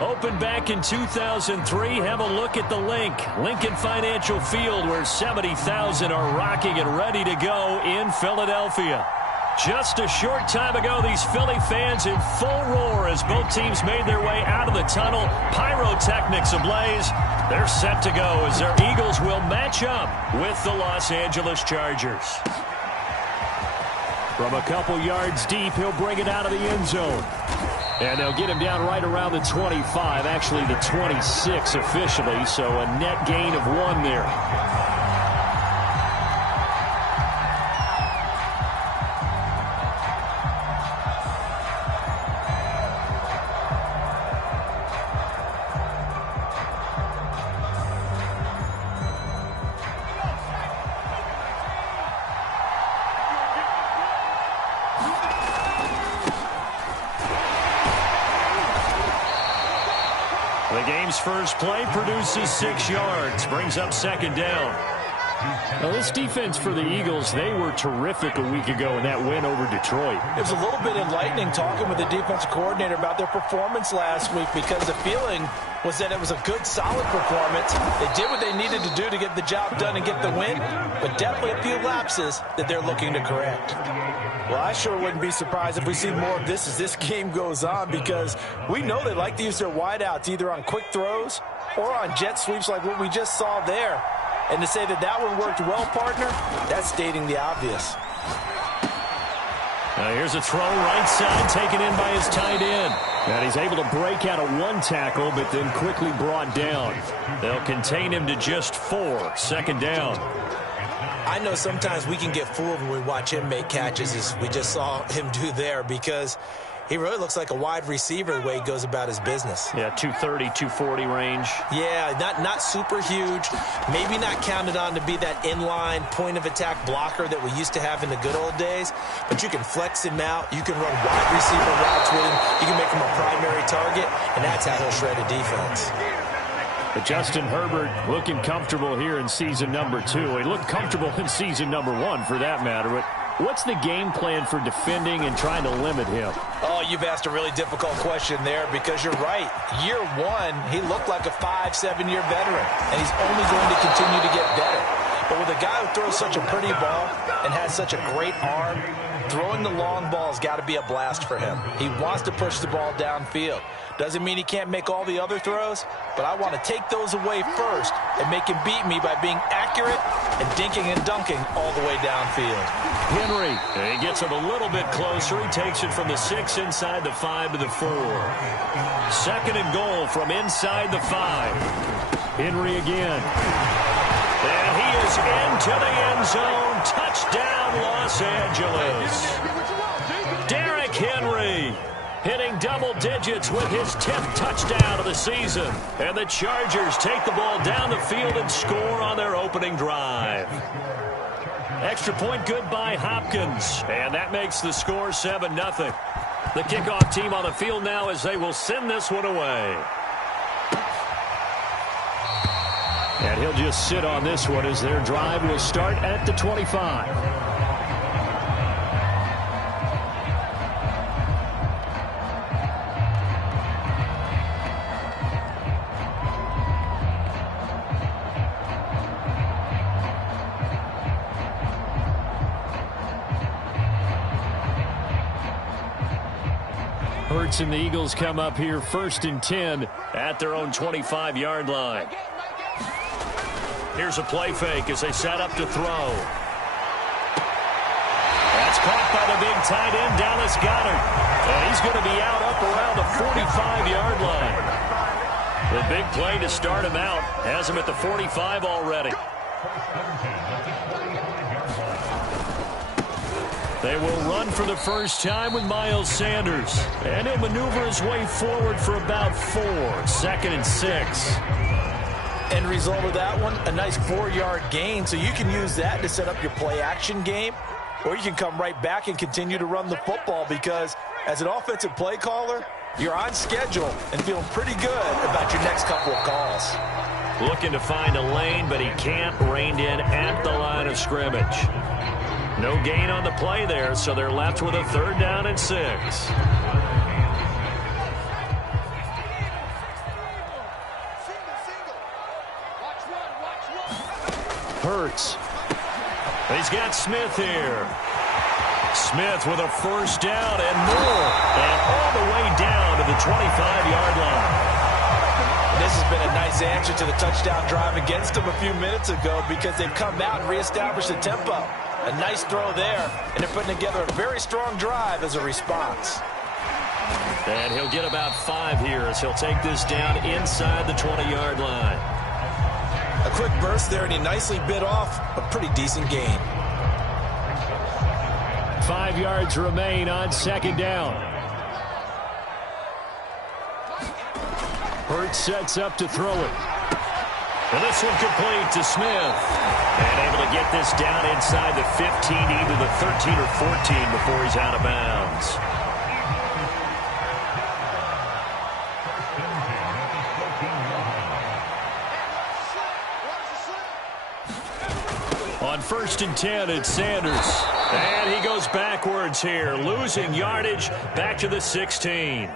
Opened back in 2003. Have a look at the link. Lincoln Financial Field, where 70,000 are rocking and ready to go in Philadelphia. Just a short time ago, these Philly fans in full roar as both teams made their way out of the tunnel. Pyrotechnics ablaze. They're set to go as their Eagles will match up with the Los Angeles Chargers. From a couple yards deep, he'll bring it out of the end zone. And they'll get him down right around the 25, actually the 26 officially, so a net gain of 1 there. The game's first play produces 6 yards, brings up second down. Now, this defense for the Eagles, they were terrific a week ago in that win over Detroit. It was a little bit enlightening talking with the defensive coordinator about their performance last week, because the feeling was that it was a good, solid performance. They did what they needed to do to get the job done and get the win, but definitely a few lapses that they're looking to correct. Well, I sure wouldn't be surprised if we see more of this as this game goes on, because we know they like to use their wideouts either on quick throws or on jet sweeps like what we just saw there. And to say that that one worked well, partner, that's stating the obvious. Now here's a throw right side, taken in by his tight end. And he's able to break out of 1 tackle, but then quickly brought down. They'll contain him to just 4, second down. I know sometimes we can get fooled when we watch him make catches, as we just saw him do there, because he really looks like a wide receiver the way he goes about his business. Yeah, 230, 240 range. Yeah, not super huge. Maybe not counted on to be that inline point-of-attack blocker that we used to have in the good old days. But you can flex him out. You can run wide receiver routes with him. You can make him a primary target, and that's how he'll shred a defense. But Justin Herbert looking comfortable here in season number 2. He looked comfortable in season number 1, for that matter. But what's the game plan for defending and trying to limit him? Oh, you've asked a really difficult question there, because you're right. Year 1, he looked like a 5-7-year veteran, and he's only going to continue to get better. But with a guy who throws such a pretty ball and has such a great arm, throwing the long ball has got to be a blast for him. He wants to push the ball downfield. Doesn't mean he can't make all the other throws, but I want to take those away first and make him beat me by being accurate and dinking and dunking all the way downfield. Henry, he gets him a little bit closer. He takes it from the 6 inside the 5 to the 4. Second and goal from inside the 5. Henry again. And he is into the end zone. Touchdown, Los Angeles. Derrick Henry hitting double digits with his 10th touchdown of the season. And the Chargers take the ball down the field and score on their opening drive. Extra point good by Hopkins. And that makes the score 7-0. The kickoff team on the field now as they will send this one away. And he'll just sit on this one as their drive will start at the 25. Hurts and the Eagles come up here 1st and 10 at their own 25-yard line. Here's a play fake as they set up to throw. That's caught by the big tight end, Dallas Goedert. And he's going to be out up around the 45-yard line. The big play to start him out has him at the 45 already. They will run for the first time with Miles Sanders. And he'll maneuver his way forward for about 4. 2nd and 6. End result of that one, a nice 4-yard gain. So you can use that to set up your play-action game, or you can come right back and continue to run the football, because as an offensive play caller, you're on schedule and feeling pretty good about your next couple of calls. Looking to find a lane, but he can't. Reined in at the line of scrimmage. No gain on the play there, so they're left with a 3rd down and 6. Hurts. He's got Smith here. Smith with a first down and more. And all the way down to the 25-yard line. This has been a nice answer to the touchdown drive against them a few minutes ago because they've come out and reestablished the tempo. A nice throw there, and they're putting together a very strong drive as a response. And he'll get about 5 here as he'll take this down inside the 20-yard line. A quick burst there, and he nicely bit off a pretty decent gain. 5 yards remain on second down. Hurts sets up to throw it. And this one complete to Smith. And able to get this down inside the 15, either the 13 or 14 before he's out of bounds. On 1st and 10, it's Sanders. And he goes backwards here, losing yardage back to the 16.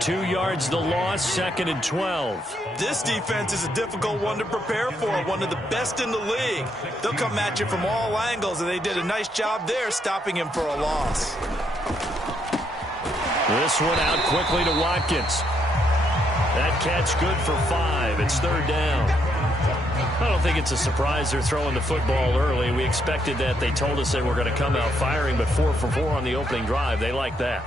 2 yards the loss, 2nd and 12. This defense is a difficult one to prepare for, one of the best in the league. They'll come at you from all angles, and they did a nice job there stopping him for a loss. This one out quickly to Watkins. That catch good for 5. It's 3rd down. I don't think it's a surprise they're throwing the football early. We expected that. They told us they were going to come out firing, but 4 for 4 on the opening drive. They like that.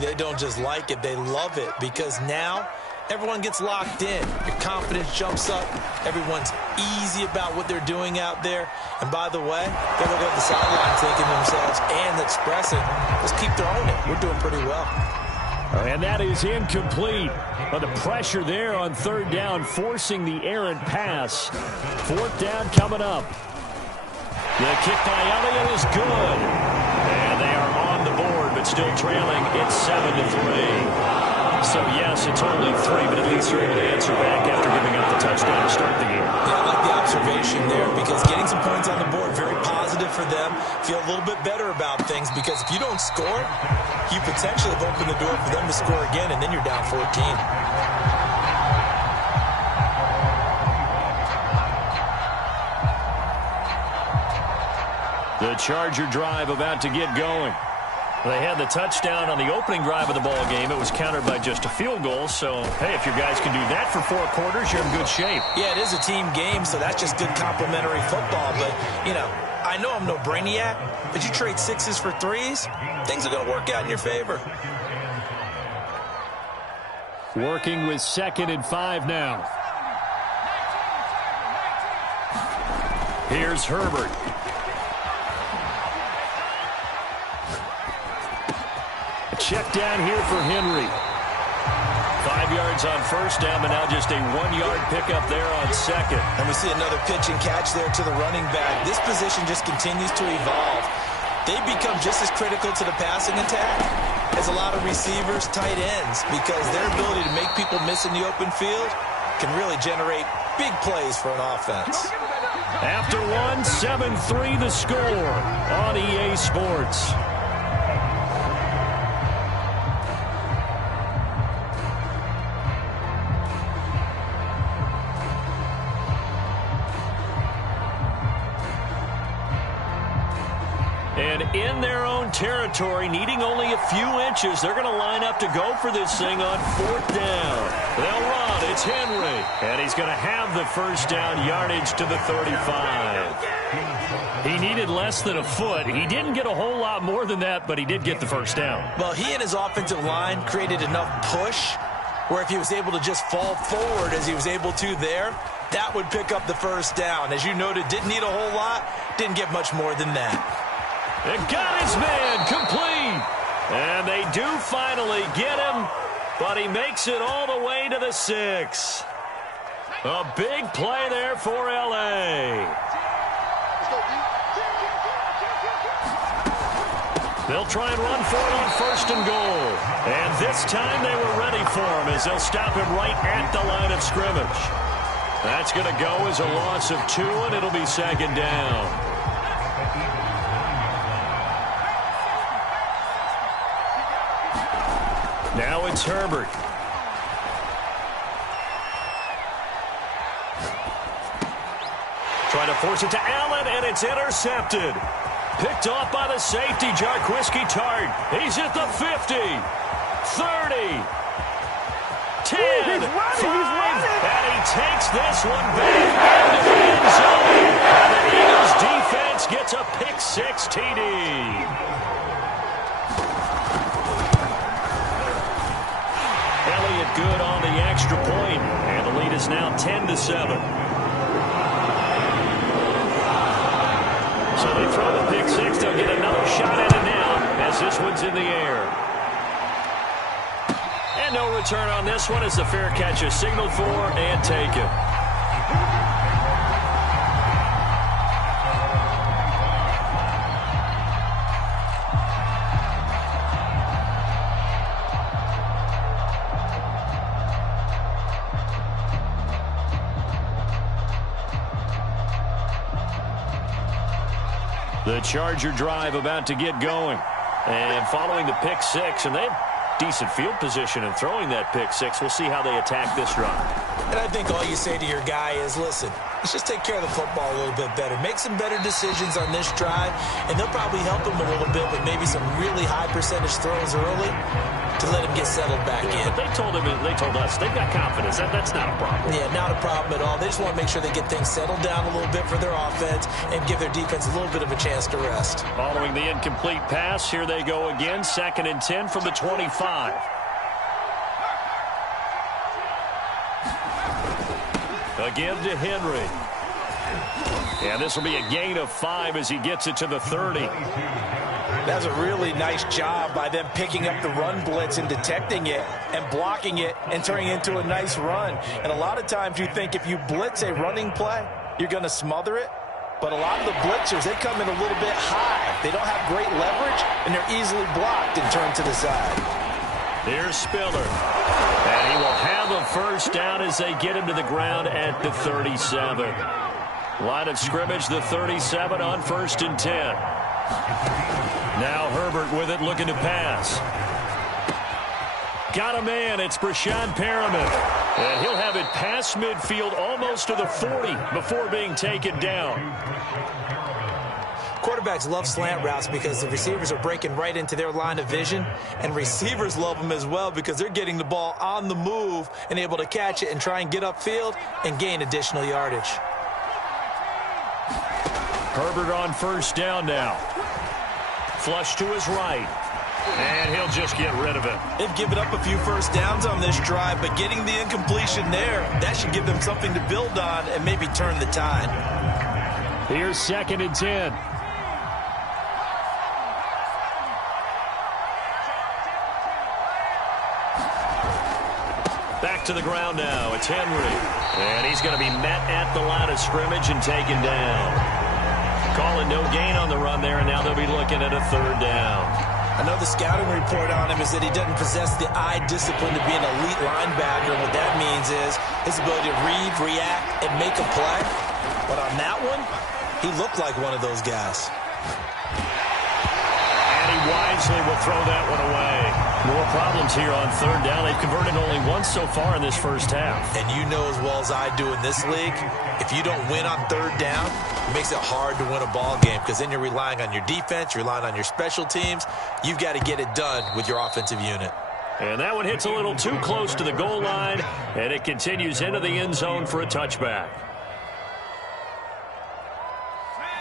They don't just like it, they love it, because now everyone gets locked in. Your confidence jumps up. Everyone's easy about what they're doing out there. And by the way, they're looking at the sideline thinking to themselves and expressing, let's keep throwing it. We're doing pretty well. And that is incomplete. But the pressure there on 3rd down, forcing the errant pass. 4th down coming up. The kick by Elliott is good. And they are on the board, but still trailing. It's 7-3. So, yes, it's only 3, but at least they're able to answer back after giving up the touchdown to start the game. Yeah, I like the observation there because getting some points on the board, very positive for them. Feel a little bit better about things because if you don't score, you potentially have opened the door for them to score again, and then you're down 14. The Charger drive about to get going. They had the touchdown on the opening drive of the ball game. It was countered by just a field goal. So, hey, if your guys can do that for 4 quarters, you're in good shape. Yeah, it is a team game, so that's just good complimentary football. But, you know, I know I'm no brainiac, but you trade 6s for 3s, things are going to work out in your favor. Working with 2nd and 5 now. Here's Herbert. Check down here for Henry. 5 yards on 1st down, but now just a 1-yard pickup there on 2nd. And we see another pitch and catch there to the running back. This position just continues to evolve. They become just as critical to the passing attack as a lot of receivers, tight ends, because their ability to make people miss in the open field can really generate big plays for an offense. After 1, 7-3 the score on EA Sports. And in their own territory, needing only a few inches, they're going to line up to go for this thing on 4th down. They'll run. It's Henry. And he's going to have the 1st down, yardage to the 35. He needed less than a foot. He didn't get a whole lot more than that, but he did get the 1st down. Well, he and his offensive line created enough push where if he was able to just fall forward as he was able to there, that would pick up the 1st down. As you noted, didn't need a whole lot, didn't get much more than that. It got his man complete. And they do finally get him, but he makes it all the way to the 6. A big play there for L.A. They'll try and run for it on 1st and goal. And this time they were ready for him as they'll stop him right at the line of scrimmage. That's going to go as a loss of 2, and it'll be 2nd down. Now it's Herbert. Trying to force it to Allen, and it's intercepted. Picked off by the safety, Jarquiski Tart. He's at the 50, 30, 10, 5, and he takes this one back into the end zone. And the Eagles defense gets a pick-6 TD. Elliott good on the extra point, and the lead is now 10-7. So they throw the pick-6. They'll get another shot at it now as this one's in the air. And no return on this one as the fair catch is signaled for and taken. The Charger drive about to get going. And following the pick-6, and they have decent field position in throwing that pick-6. We'll see how they attack this drive. And I think all you say to your guy is, listen, let's just take care of the football a little bit better. Make some better decisions on this drive, and they'll probably help him a little bit with maybe some really high percentage throws early to let him get settled back in. But they told us, they've got confidence. That's not a problem. Yeah, not a problem at all. They just want to make sure they get things settled down a little bit for their offense and give their defense a little bit of a chance to rest. Following the incomplete pass, here they go again. 2nd and 10 from the 25. Again to Henry. And this will be a gain of 5 as he gets it to the 30. That's a really nice job by them picking up the run blitz and detecting it and blocking it and turning it into a nice run. And a lot of times you think if you blitz a running play, you're going to smother it. But a lot of the blitzers, they come in a little bit high. They don't have great leverage, and they're easily blocked and turned to the side. Here's Spiller. And he will have a first down as they get him to the ground at the 37. Line of scrimmage, the 37 on 1st and 10. Now Herbert with it, looking to pass. Got a man. It's Brashad Perriman. And he'll have it past midfield almost to the 40 before being taken down. Quarterbacks love slant routes because the receivers are breaking right into their line of vision, and receivers love them as well because they're getting the ball on the move and able to catch it and try and get upfield and gain additional yardage. Herbert on first down now. Flush to his right. And he'll just get rid of it. They've given up a few first downs on this drive, but getting the incompletion there, that should give them something to build on and maybe turn the tide. Here's 2nd and 10. Back to the ground now. It's Henry. And he's going to be met at the line of scrimmage and taken down. Calling no gain on the run there, and now they'll be looking at a 3rd down. I know the scouting report on him is that he doesn't possess the eye discipline to be an elite linebacker, and what that means is his ability to read, react, and make a play. But on that one, he looked like one of those guys. And he wisely will throw that one away. More problems here on 3rd down. They've converted only once so far in this first half. And you know as well as I do in this league, if you don't win on 3rd down, it makes it hard to win a ball game because then you're relying on your defense, you're relying on your special teams. You've got to get it done with your offensive unit. And that one hits a little too close to the goal line, and it continues into the end zone for a touchback.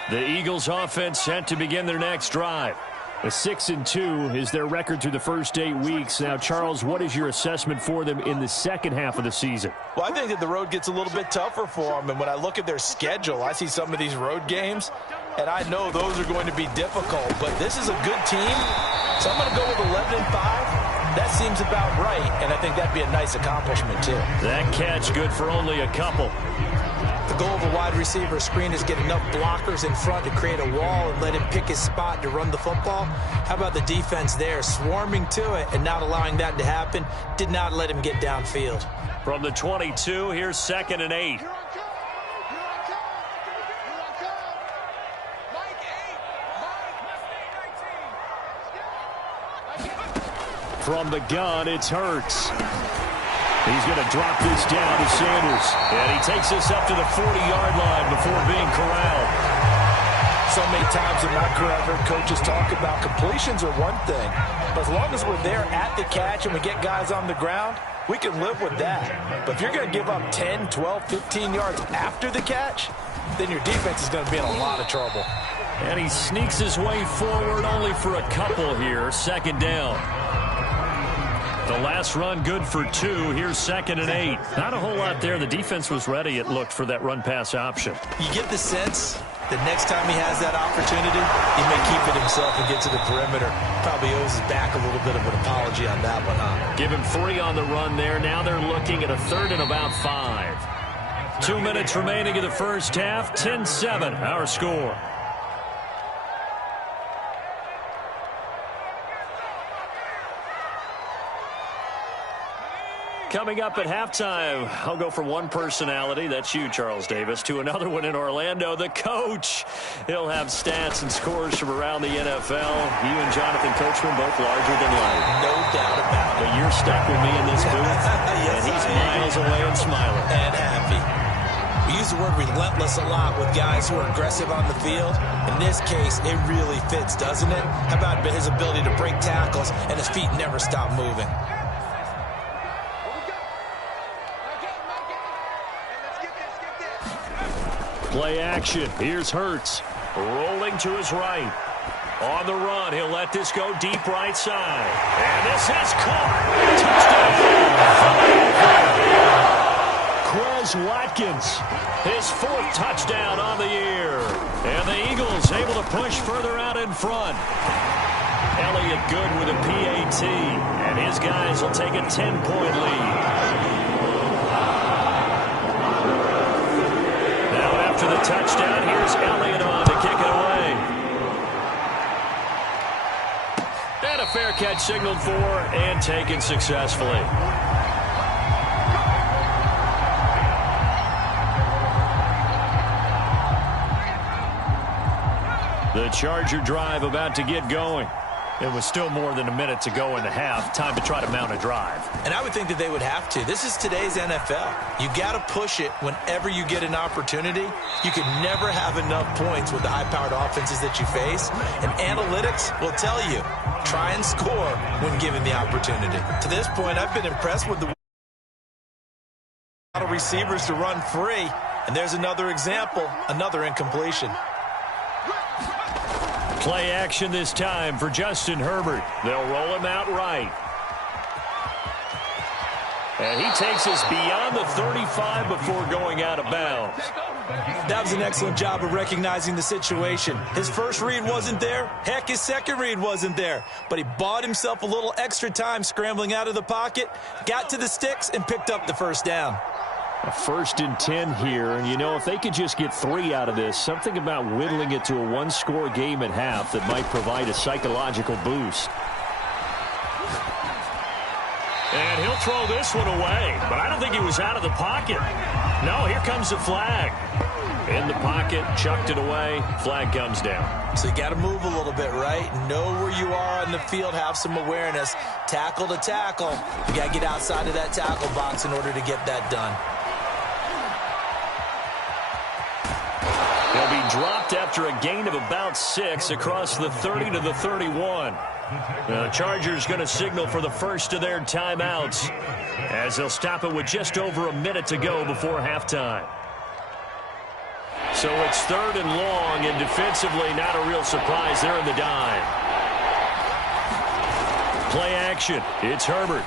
The Eagles offense set to begin their next drive. A 6-2 is their record through the first 8 weeks. Now, Charles, what is your assessment for them in the second half of the season? Well, I think that the road gets a little bit tougher for them. And when I look at their schedule, I see some of these road games, and I know those are going to be difficult. But this is a good team, so I'm going to go with 11-5. That seems about right, and I think that'd be a nice accomplishment, too. That catch good for only a couple. The goal of a wide receiver screen is get enough blockers in front to create a wall and let him pick his spot to run the football. How about the defense there, swarming to it and not allowing that to happen? Did not let him get downfield. From the 22, here's 2nd and 8. From the gun, it's Hurts. He's going to drop this down to Sanders. And he takes this up to the 40-yard line before being corralled. So many times in my career, I've heard coaches talk about completions are one thing. But as long as we're there at the catch and we get guys on the ground, we can live with that. But if you're going to give up 10, 12, 15 yards after the catch, then your defense is going to be in a lot of trouble. And he sneaks his way forward only for a couple here. Second down. The last run good for 2. Here's 2nd and 8. Not a whole lot there. The defense was ready, it looked, for that run-pass option. You get the sense that next time he has that opportunity, he may keep it himself and get to the perimeter. Probably owes his back a little bit of an apology on that one, huh? Give him 3 on the run there. Now they're looking at a 3rd and about 5. 2 minutes remaining in the first half. 10-7, our score. Coming up at halftime, I'll go from one personality, that's you, Charles Davis, to another one in Orlando, the coach. He'll have stats and scores from around the NFL. You and Jonathan Coachman both larger than life. No doubt about it. But you're stuck with me in this booth, yes, and he's miles away and smiling. And happy. We use the word relentless a lot with guys who are aggressive on the field. In this case, it really fits, doesn't it? How about his ability to break tackles and his feet never stop moving? Play action. Here's Hurts. Rolling to his right. On the run, he'll let this go deep right side. And this is caught. Touchdown. Quez Watkins, his 4th touchdown on the year. And the Eagles able to push further out in front. Elliott good with a PAT. And his guys will take a 10-point lead. To the touchdown, here's Elliott on to kick it away. And a fair catch signaled for and taken successfully. The Charger drive about to get going. It was still more than a minute to go in the half. Time to try to mount a drive. And I would think that they would have to. This is today's NFL. You got to push it whenever you get an opportunity. You can never have enough points with the high-powered offenses that you face. And analytics will tell you, try and score when given the opportunity. To this point, I've been impressed with the receivers to run free. And there's another example, another incompletion. Play action this time for Justin Herbert. They'll roll him out right. And he takes us beyond the 35 before going out of bounds. That was an excellent job of recognizing the situation. His first read wasn't there. Heck, his second read wasn't there. But he bought himself a little extra time scrambling out of the pocket, got to the sticks, and picked up the first down. A 1st and 10 here, and you know, if they could just get 3 out of this, something about whittling it to a 1-score game at half that might provide a psychological boost. And he'll throw this one away, but I don't think he was out of the pocket. No, here comes the flag. In the pocket, chucked it away, flag comes down. So you got to move a little bit, right? Know where you are on the field, have some awareness. Tackle to tackle. You got to get outside of that tackle box in order to get that done. He'll be dropped after a gain of about 6 across the 30 to the 31. The Chargers going to signal for the first of their timeouts as they'll stop it with just over a minute to go before halftime. So it's 3rd and long, and defensively not a real surprise. They're in the dime. Play action. It's Herbert.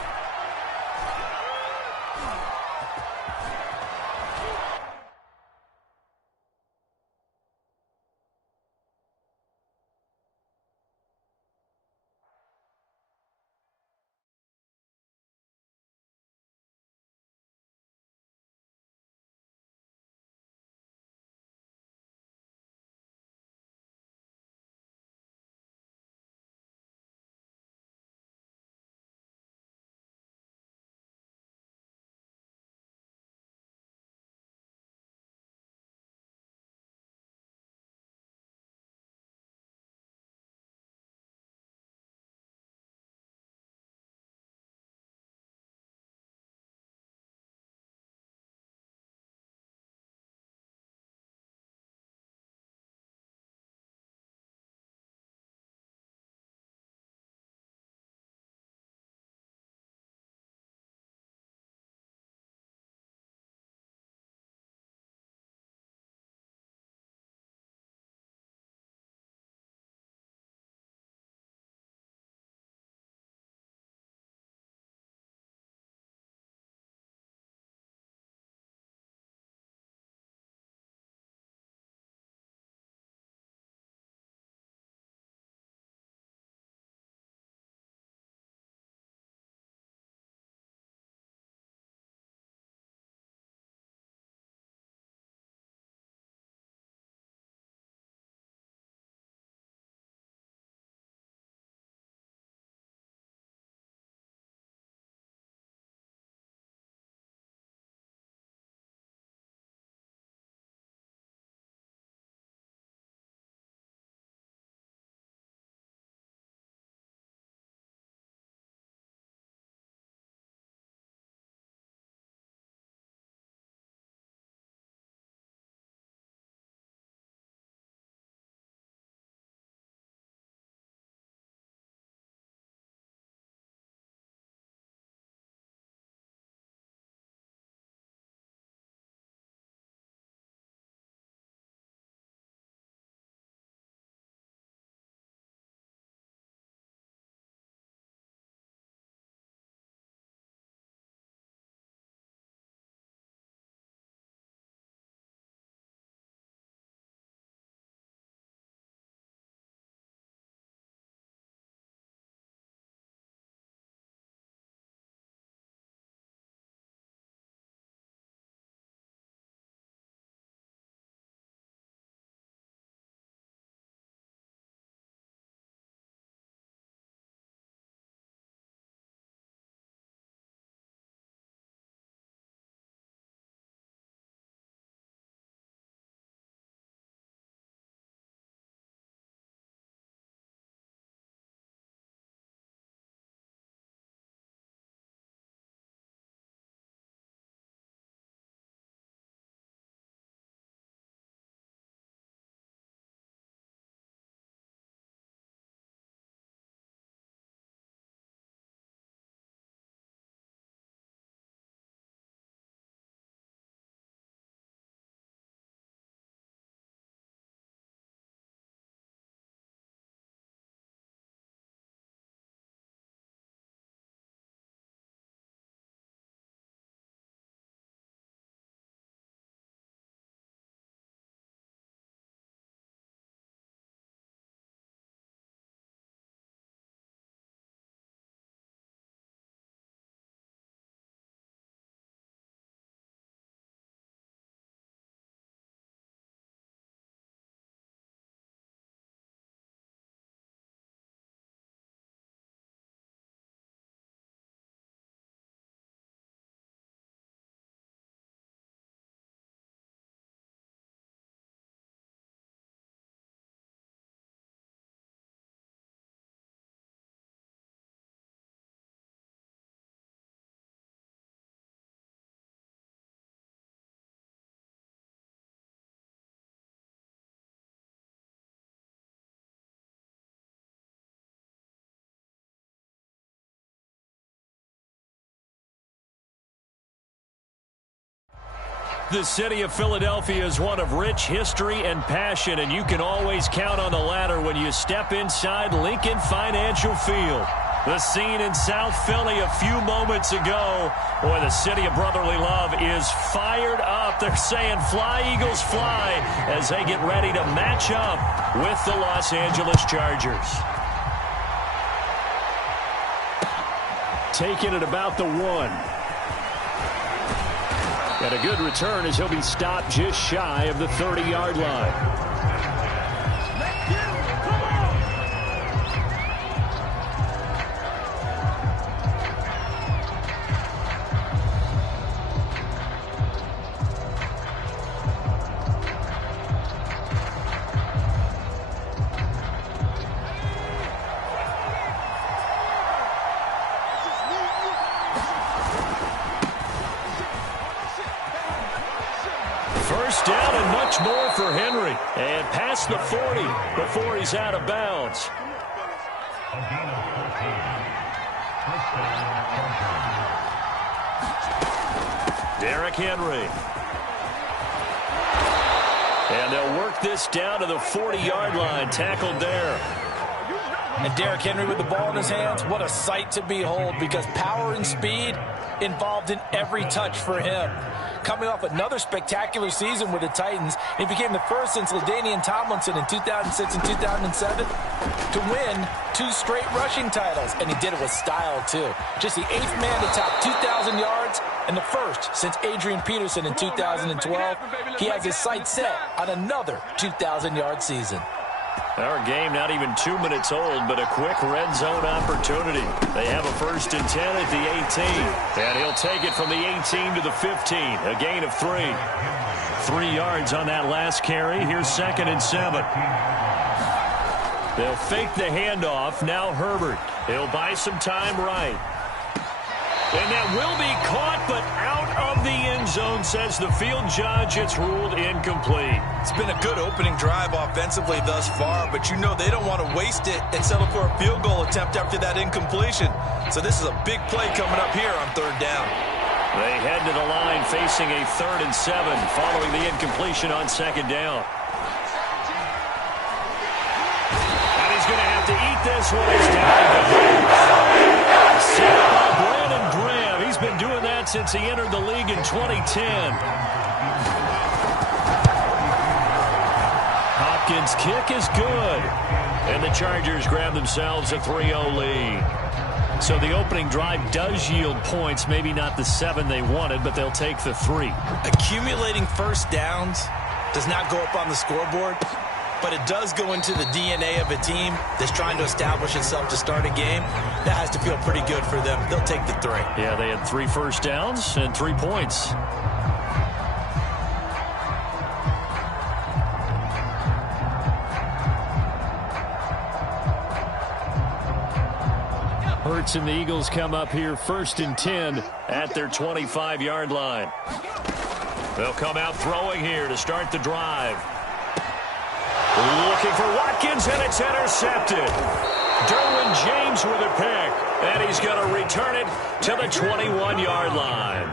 The city of Philadelphia is one of rich history and passion, and you can always count on the latter when you step inside Lincoln Financial Field. The scene in South Philly a few moments ago. Boy, the city of brotherly love is fired up. They're saying, "Fly, Eagles, fly," as they get ready to match up with the Los Angeles Chargers. Taking it about the 1. And a good return as he'll be stopped just shy of the 30-yard line. First down and much more for Henry. And past the 40 before he's out of bounds. Derrick Henry. And they'll work this down to the 40-yard line. Tackled there. And Derrick Henry with the ball in his hands, what a sight to behold, because power and speed involved in every touch for him. Coming off another spectacular season with the Titans, he became the first since LaDainian Tomlinson in 2006 and 2007 to win 2 straight rushing titles, and he did it with style too. Just the 8th man to top 2,000 yards and the first since Adrian Peterson in 2012. He has his sights set on another 2,000-yard season. Our game not even 2 minutes old, but a quick red zone opportunity. They have a 1st and 10 at the 18. And he'll take it from the 18 to the 15. A gain of 3. 3 yards on that last carry. Here's 2nd and 7. They'll fake the handoff. Now Herbert. He'll buy some time right. And that will be caught, but out of the end zone, says the field judge. It's ruled incomplete. It's been a good opening drive offensively thus far, but you know they don't want to waste it and settle for a field goal attempt after that incompletion. So this is a big play coming up here on 3rd down. They head to the line facing a 3rd and 7 following the incompletion on 2nd down. And he's going to have to eat this one. He's down. Set by Brandon Graham. He's been doing that since he entered the league in 2010. Hopkins' kick is good. And the Chargers grab themselves a 3-0 lead. So the opening drive does yield points. Maybe not the 7 they wanted, but they'll take the 3. Accumulating first downs does not go up on the scoreboard, but it does go into the DNA of a team that's trying to establish itself to start a game. That has to feel pretty good for them. They'll take the 3. Yeah, they had 3 first downs and 3 points. Hurts and the Eagles come up here 1st and 10 at their 25-yard line. They'll come out throwing here to start the drive. Looking for Watkins, and it's intercepted. Derwin James with a pick, and he's going to return it to the 21-yard line.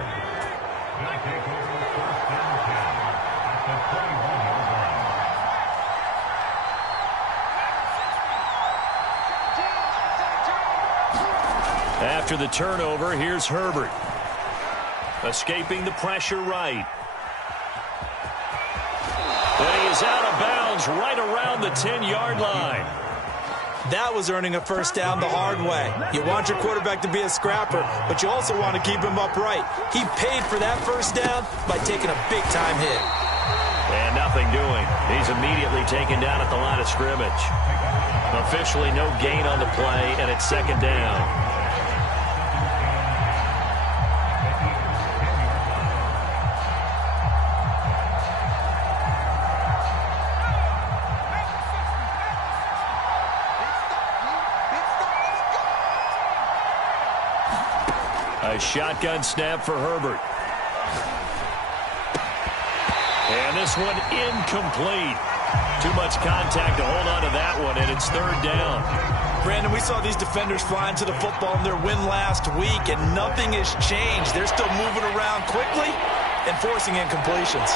After the turnover, here's Herbert. Escaping the pressure right. And he is out of bounds right around the 10-yard line. That was earning a first down the hard way. You want your quarterback to be a scrapper, but you also want to keep him upright. He paid for that first down by taking a big-time hit. And nothing doing. He's immediately taken down at the line of scrimmage. Officially no gain on the play, and it's 2nd down. A shotgun snap for Herbert. And this one incomplete. Too much contact to hold on to that one, and it's 3rd down. Brandon, we saw these defenders flying to the football in their win last week, and nothing has changed. They're still moving around quickly and forcing incompletions.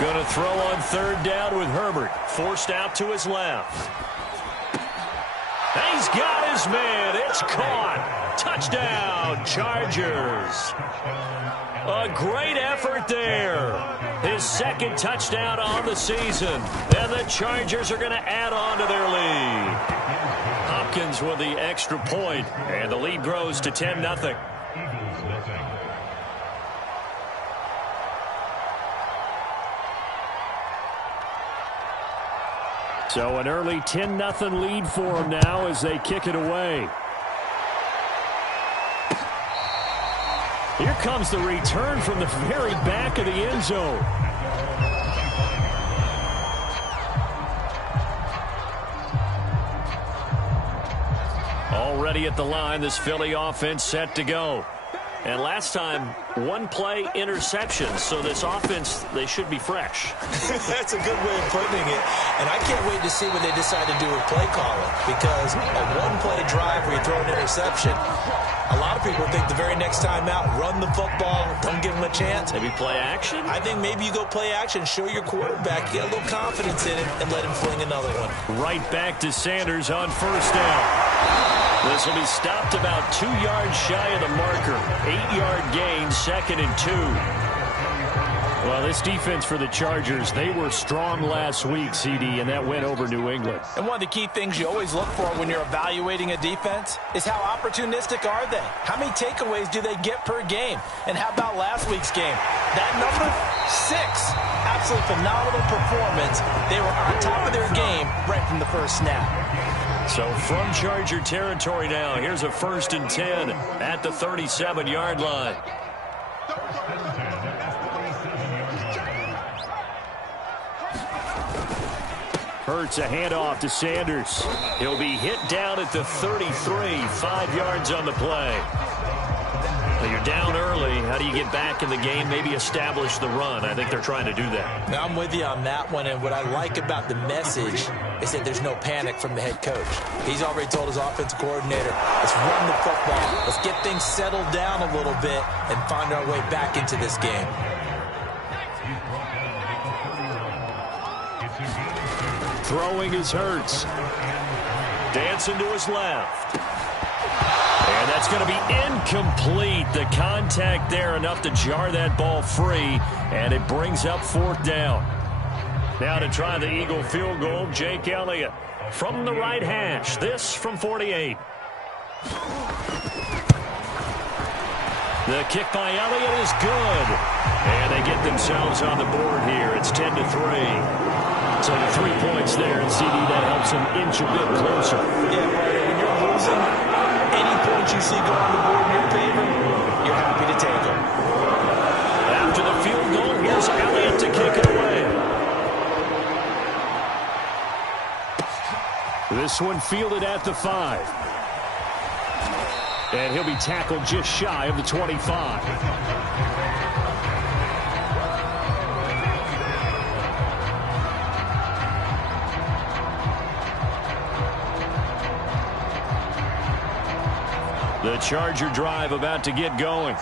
Going to throw on third down with Herbert. Forced out to his left. He's got his man. It's caught. Touchdown, Chargers. A great effort there. His second touchdown on the season. And the Chargers are going to add on to their lead. Hopkins with the extra point, and the lead grows to 10-0. So an early 10-0 lead for them now as they kick it away. Here comes the return from the very back of the end zone. Already at the line, this Philly offense set to go. And last time, one play interception. So this offense, they should be fresh. That's a good way of putting it. And I can't wait to see what they decide to do with play calling. Because a one-play drive where you throw an interception, a lot of people think the very next time out, run the football, don't give them a chance. Maybe play action? I think maybe you go play action, show your quarterback, get a little confidence in it, and let him fling another one. Right back to Sanders on first down. This will be stopped about 2 yards shy of the marker. 8-yard gain, 2nd and 2. Well, this defense for the Chargers, they were strong last week, CD, and that went over New England. And one of the key things you always look for when you're evaluating a defense is how opportunistic are they? How many takeaways do they get per game? And how about last week's game? That number 6. Absolutely phenomenal performance. They were on top of their game right from the first snap. So from Charger territory now, here's a 1st and 10 at the 37-yard line. Hurts a handoff to Sanders. He'll be hit down at the 33, 5 yards on the play. Well, you're down early. How do you get back in the game? Maybe establish the run. I think they're trying to do that. Now, I'm with you on that one, and what I like about the message is that there's no panic from the head coach. He's already told his offensive coordinator, let's run the football. Let's get things settled down a little bit and find our way back into this game. Throwing is Hurts. Dancing to his left. And that's going to be incomplete. The contact there enough to jar that ball free, and it brings up 4th down. Now to try the Eagle field goal, Jake Elliott from the right hash. This from 48. The kick by Elliott is good. And they get themselves on the board here. It's 10-3. So the 3 points there, and CD, that helps them inch a bit closer. Yeah, when you're losing, any points you see go on the board in your favor, you're happy to take them. After the field goal, here's Elliott to kick it away. This one fielded at the 5. And he'll be tackled just shy of the 25. The Charger drive about to get going.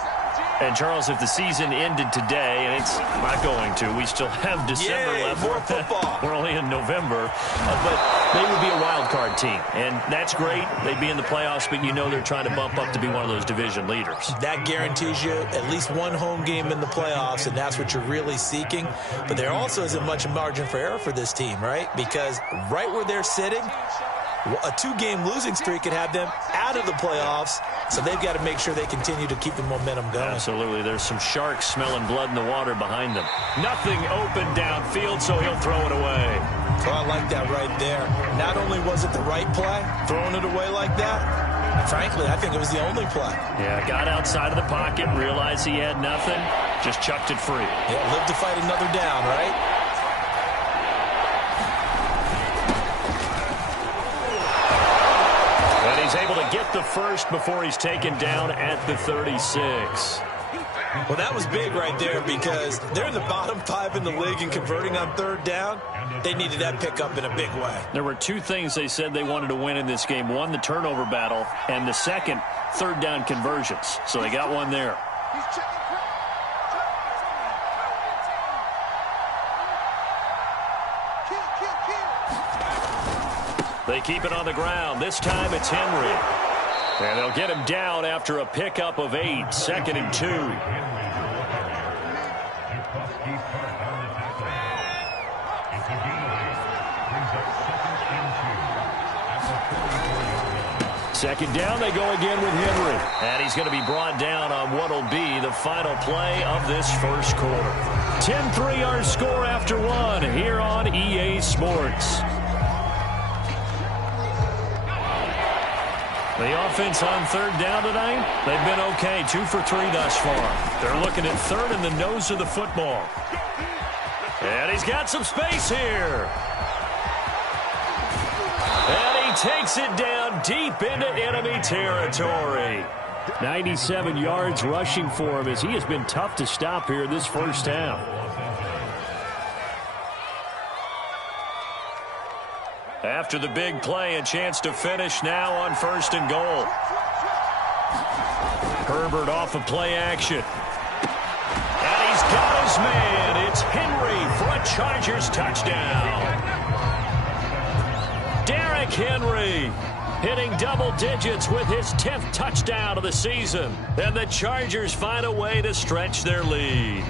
And, Charles, if the season ended today, and it's not going to, we still have December left. More football. We're only in November. But they would be a wild card team. And that's great. They'd be in the playoffs, but you know they're trying to bump up to be one of those division leaders. That guarantees you at least one home game in the playoffs, and that's what you're really seeking. But there also isn't much margin for error for this team, right? Because right where they're sitting, a 2-game losing streak could have them out of the playoffs, so they've got to make sure they continue to keep the momentum going. Absolutely. There's some sharks smelling blood in the water behind them. Nothing open downfield, so he'll throw it away. Oh, I like that right there. Not only was it the right play, throwing it away like that, frankly, I think it was the only play. Yeah, got outside of the pocket, realized he had nothing, just chucked it free. Yeah, live to fight another down, right? He's able to get the first before he's taken down at the 36. Well, that was big right there because they're in the bottom 5 in the league and converting on third down. They needed that pickup in a big way. There were two things they said they wanted to win in this game. One, the turnover battle, and the second, third down conversions. So they got one there. They keep it on the ground. This time it's Henry. And they'll get him down after a pickup of 8, 2nd and 2. Second down, they go again with Henry. And he's going to be brought down on what will be the final play of this first quarter. 10-3 our score after one here on EA Sports. The offense on third down tonight, they've been okay, 2 for 3 thus far. They're looking at third in the nose of the football. And he's got some space here. And he takes it down deep into enemy territory. 97 yards rushing for him as he has been tough to stop here this first half. After the big play, a chance to finish now on 1st and goal. Herbert off of play action. And he's got his man. It's Henry for a Chargers touchdown. Derrick Henry hitting double digits with his 10th touchdown of the season. And the Chargers find a way to stretch their lead.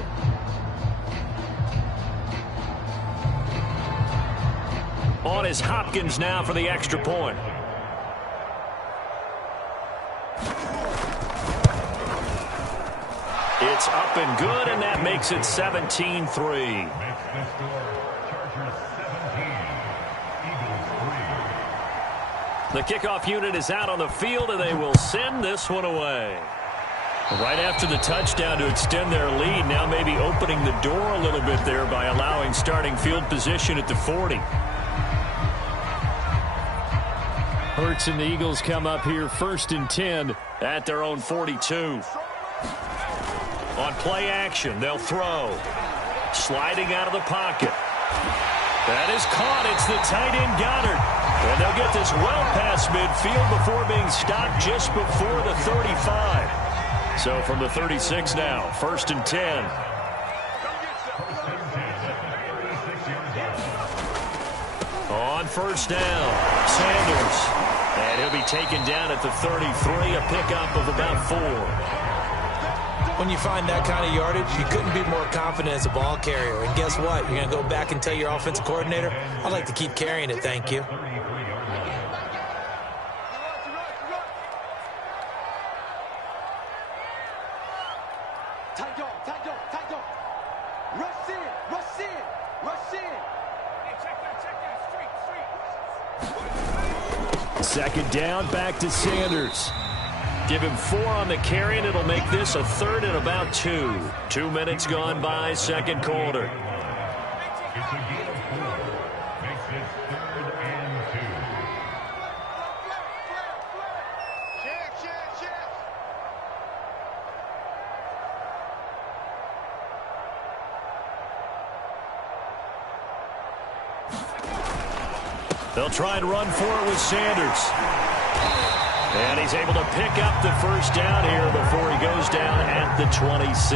On is Hopkins now for the extra point. It's up and good, and that makes it 17-3. The kickoff unit is out on the field, and they will send this one away. Right after the touchdown to extend their lead, now maybe opening the door a little bit there by allowing starting field position at the 40. Hurts and the Eagles come up here 1st and 10 at their own 42. On play action, they'll throw. Sliding out of the pocket. That is caught. It's the tight end Goddard. And they'll get this well past midfield before being stopped just before the 35. So from the 36 now, 1st and 10. On 1st down, Sanders. And he'll be taken down at the 33, a pickup of about 4. When you find that kind of yardage, you couldn't be more confident as a ball carrier. And guess what? You're going to go back and tell your offensive coordinator, I'd like to keep carrying it, thank you. Second down, back to Sanders. Give him 4 on the carry, and it'll make this a 3rd and about 2. 2 minutes gone by, second quarter. They'll try and run for it with Sanders. And he's able to pick up the first down here before he goes down at the 26.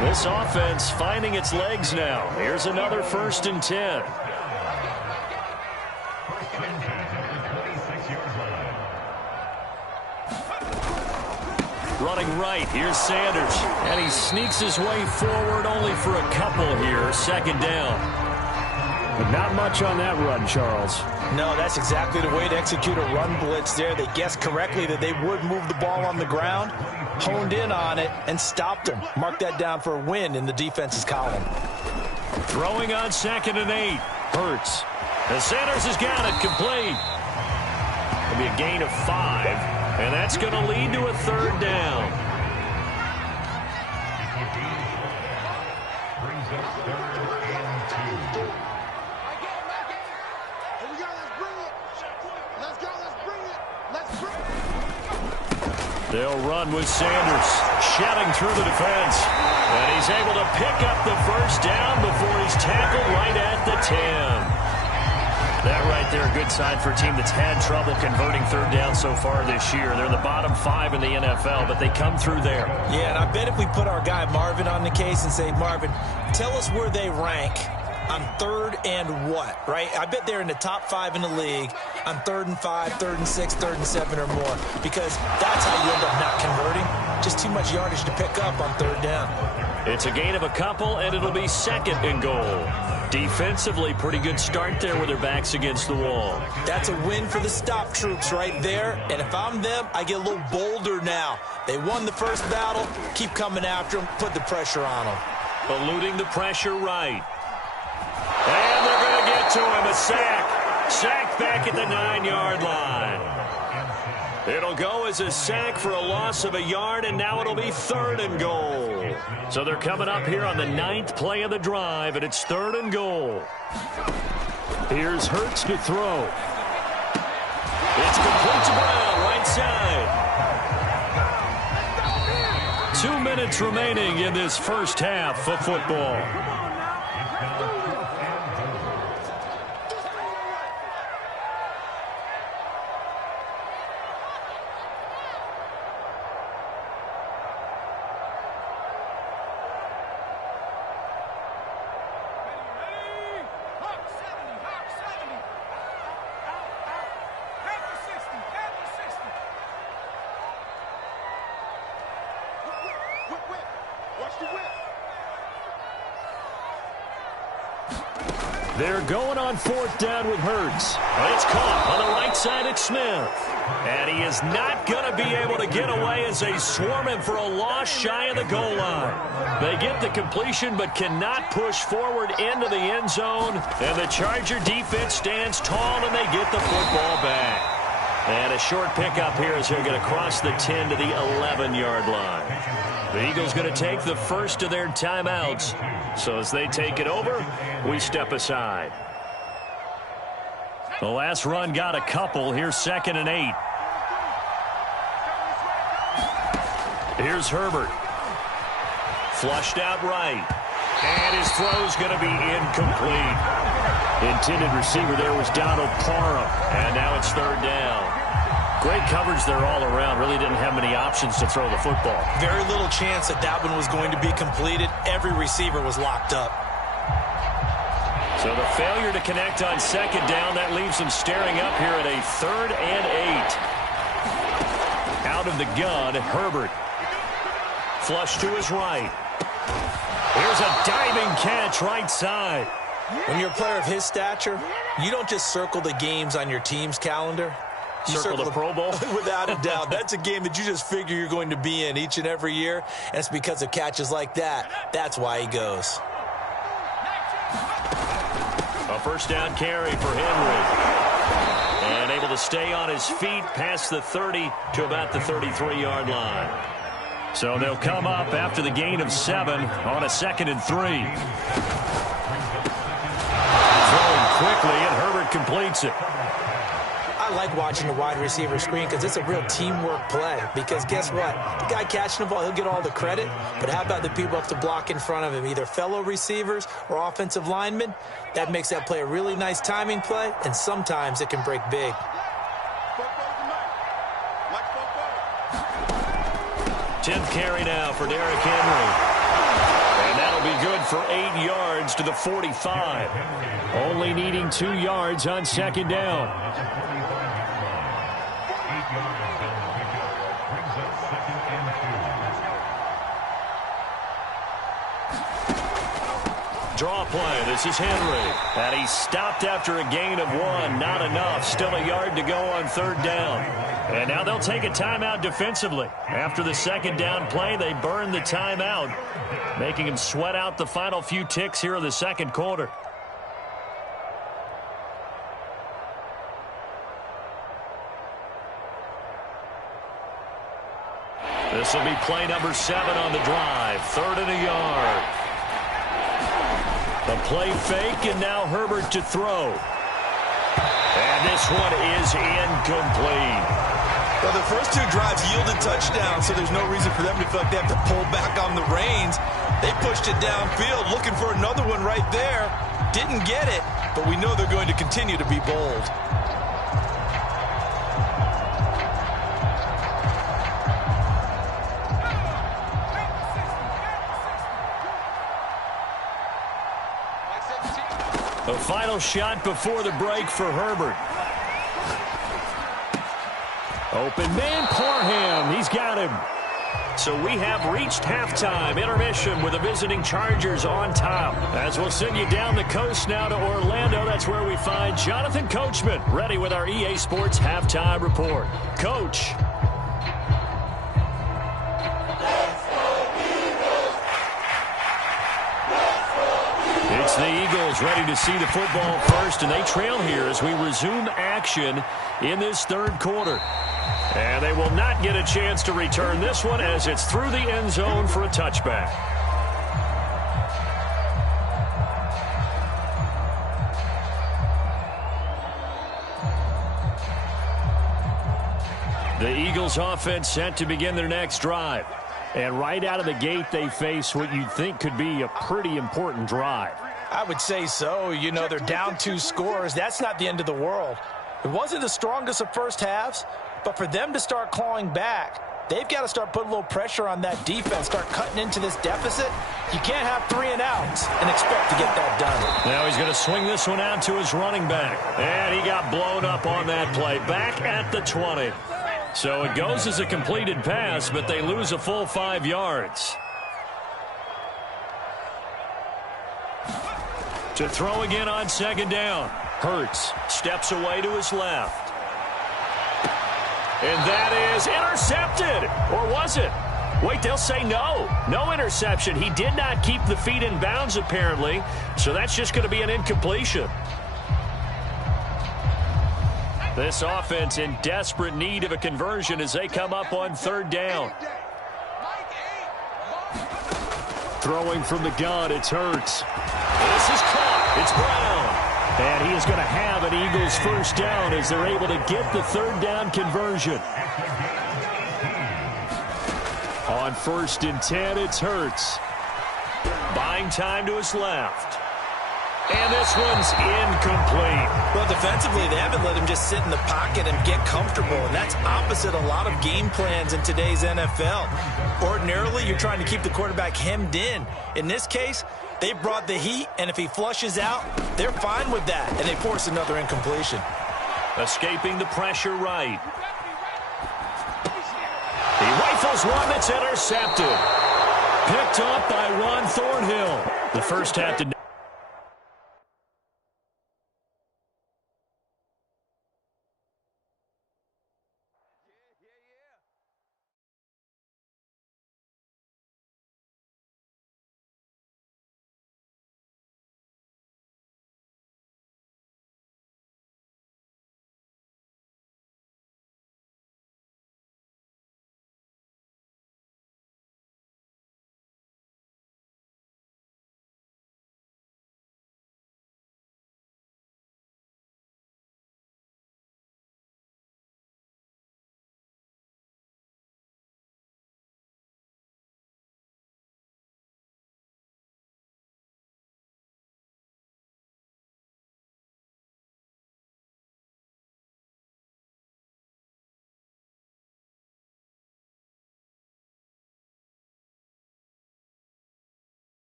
This offense finding its legs now. Here's another 1st and 10. Running right, here's Sanders. And he sneaks his way forward only for a couple here. 2nd down. But not much on that run, Charles. No, that's exactly the way to execute a run blitz there. They guessed correctly that they would move the ball on the ground, honed in on it, and stopped them. Mark that down for a win in the defense's column. Throwing on 2nd and 8. Hurts. And Sanders has got it complete. It'll be a gain of 5, and that's going to lead to a 3rd down. They'll run with Sanders, shedding through the defense. And he's able to pick up the first down before he's tackled right at the 10. That right there, a good sign for a team that's had trouble converting third down so far this year. They're in the bottom 5 in the NFL, but they come through there. Yeah, and I bet if we put our guy Marvin on the case and say, Marvin, tell us where they rank on third and what, right? I bet they're in the top 5 in the league on 3rd and 5, 3rd and 6, 3rd and 7 or more, because that's how you end up not converting. Just too much yardage to pick up on third down. It's a gain of a couple, and it'll be 2nd and goal. Defensively, pretty good start there with their backs against the wall. That's a win for the stop troops right there, and if I'm them, I get a little bolder now. They won the first battle, keep coming after them, put the pressure on them. Eluding the pressure right. And they're going to get to him, a sack. Sack back at the 9-yard line. It'll go as a sack for a loss of a yard, and now it'll be 3rd and goal. So they're coming up here on the 9th play of the drive, and it's 3rd and goal. Here's Hurts to throw. It's complete to Brown, right side. 2 minutes remaining in this first half of football. They're going on 4th down with Hurts. It's caught on the right side at Smith. And he is not going to be able to get away as they swarm him for a loss shy of the goal line. They get the completion but cannot push forward into the end zone. And the Charger defense stands tall and they get the football back. And a short pickup here as they're going to cross the 10 to the 11-yard line. The Eagles going to take the first of their timeouts. So as they take it over, we step aside. The last run got a couple. Here's 2nd and 8. Here's Herbert. Flushed out right. And his throw's going to be incomplete. Intended receiver there was Donald Parham. And now it's 3rd down. Great coverage there all around. Really didn't have many options to throw the football. Very little chance that one was going to be completed. Every receiver was locked up. So the failure to connect on 2nd down, that leaves them staring up here at a 3rd and 8. Out of the gun, Herbert. Flush to his right. Here's a diving catch right side. When you're a player of his stature, you don't just circle the games on your team's calendar. You circle the Pro Bowl? Without a doubt. That's a game that you just figure you're going to be in each and every year. And it's because of catches like that. That's why he goes. A first down carry for Henry. And able to stay on his feet past the 30 to about the 33-yard line. So they'll come up after the gain of 7 on a 2nd and 3. Throwing quickly, and Herbert completes it. I like watching the wide receiver screen because it's a real teamwork play. Because guess what? The guy catching the ball, he'll get all the credit. But how about the people up to block in front of him, either fellow receivers or offensive linemen? That makes that play a really nice timing play, and sometimes it can break big. 10th carry now for Derrick Henry. And that'll be good for 8 yards to the 45. Only needing 2 yards on 2nd down. Draw play. This is Henry. And he stopped after a gain of 1. Not enough. Still a yard to go on 3rd down. And now they'll take a timeout defensively. After the 2nd down play, they burn the timeout, making him sweat out the final few ticks here in the 2nd quarter. This will be play number 7 on the drive. 3rd and a yard. The play fake, and now Herbert to throw. And this one is incomplete. Well, the first two drives yielded touchdowns, so there's no reason for them to feel like they have to pull back on the reins. They pushed it downfield, looking for another one right there. Didn't get it, but we know they're going to continue to be bold. The final shot before the break for Herbert. Open man, Parham. He's got him. So we have reached halftime. Intermission with the visiting Chargers on top. As we'll send you down the coast now to Orlando. That's where we find Jonathan Coachman ready with our EA Sports halftime report. Coach. It's the Eagles ready to see the football first, and they trail here as we resume action in this third quarter. And they will not get a chance to return this one as it's through the end zone for a touchback. The Eagles offense set to begin their next drive. And right out of the gate, they face what you'd think could be a pretty important drive. I would say so. You know, they're down 2 scores. That's not the end of the world. It wasn't the strongest of first halves, but for them to start clawing back, they've got to start putting a little pressure on that defense, start cutting into this deficit. You can't have 3 and outs and expect to get that done. Now he's going to swing this one out to his running back. And he got blown up on that play. Back at the 20. So it goes as a completed pass, but they lose a full 5 yards. To throw again on second down. Hurts steps away to his left. And that is intercepted. Or was it? Wait, they'll say no. No interception. He did not keep the feet in bounds, apparently. So that's just going to be an incompletion. This offense in desperate need of a conversion as they come up on third down. Throwing from the gun, it's Hurts. This is caught. It's Brown. And he is going to have an Eagles first down as they're able to get the third down conversion. On 1st and 10, it's Hurts. Buying time to his left. And this one's incomplete. Well, defensively, they haven't let him just sit in the pocket and get comfortable, and that's opposite a lot of game plans in today's NFL. Ordinarily, you're trying to keep the quarterback hemmed in. In this case, they brought the heat, and if he flushes out, they're fine with that, and they force another incompletion. Escaping the pressure right. He rifles one that's intercepted. Picked up by Ron Thornhill. The first half did not.